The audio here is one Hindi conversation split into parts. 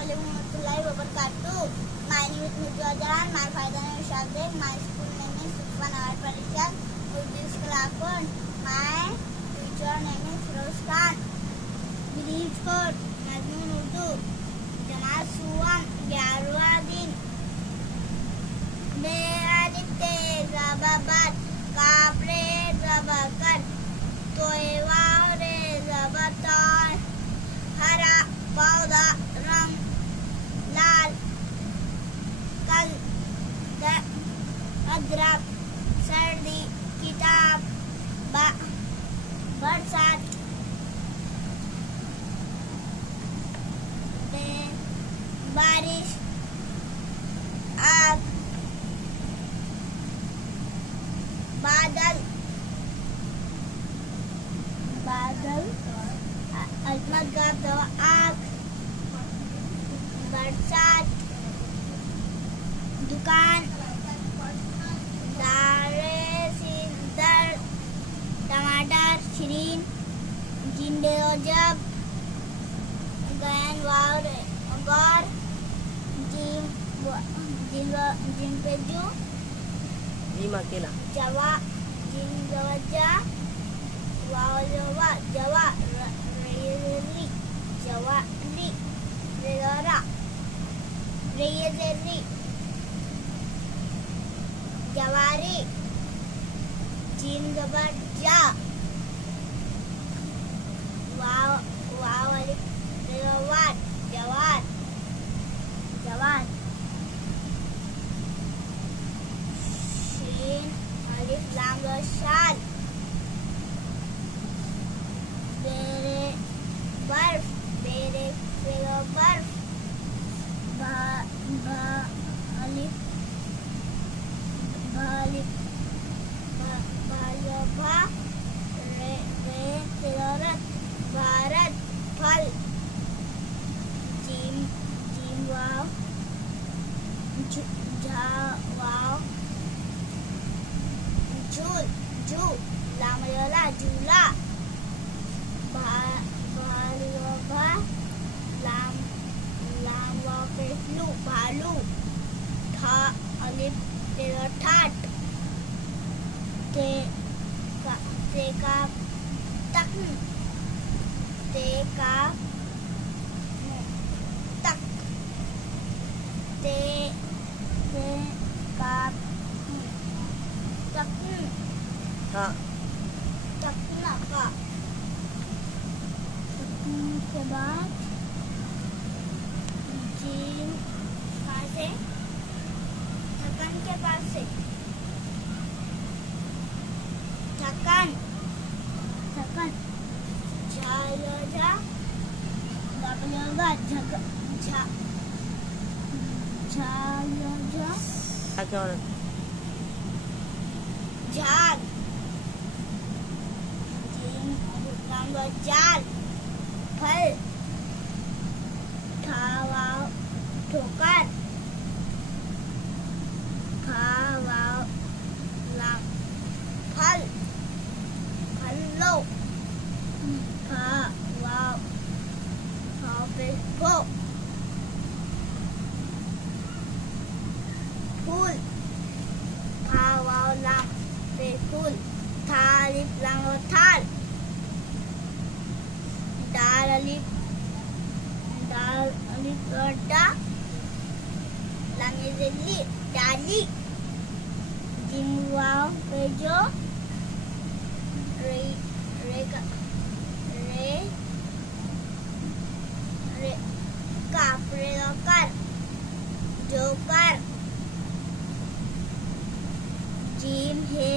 warahmatullahi wabarakatuh. My name is Mujwa Jahan. My father name is Shadek. My school name is Sufwan Awad Parishad. Urdu School Akon. My teacher name is Firoz Khan. Belief code Nazmun Urdu. Jamaat Suwam 11वां दिन. बेअदिते ज़बाबत कापरे ज़बकर तोयवारे ज़बतार हरा पौधा रंग लाल कल अदरक सर्दी किताब बरसात बारिश आग बादल आग बरसात दुकान दारे सिंदर टमाटर शरीन जिंदे जब गैन वार गौर जिम पे जो जिम अकेला जवा जिम जवा वावा जवा रेयरी जवारी रेयरा रेयरी जवारी जिम जबर जा वाव रेयवार जवार जवान शीन अलिफ लाम रा शाल बेरे बर्फ बेरे बर्फ भा अलिफ भा रे रत भारत फल जिम वाव वाव झूल जू लामयोला झूला भालू ठा अलिफ ठाट ते का तक ते का तक ते का तक हाँ तकना का के बाद जीम से थकन के पास से थकन झायोजा डबलोगा झक झा झायोजा क्या होना झाल जाल फल खावा ठोकर खावा लाम फल फलो खावा खावे फो फूल खावा लाम पे फूल थालिफ लाम थाल दाल अलिफ रोटा लामेजली डाली जिमवाव पे जो रे कापरे कर जोकर जिम है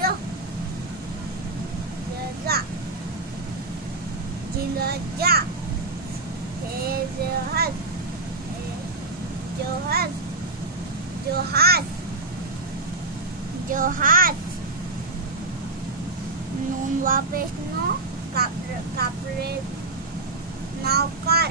जो जा जिंदा जोहास नून वापस नो कापरे नौकर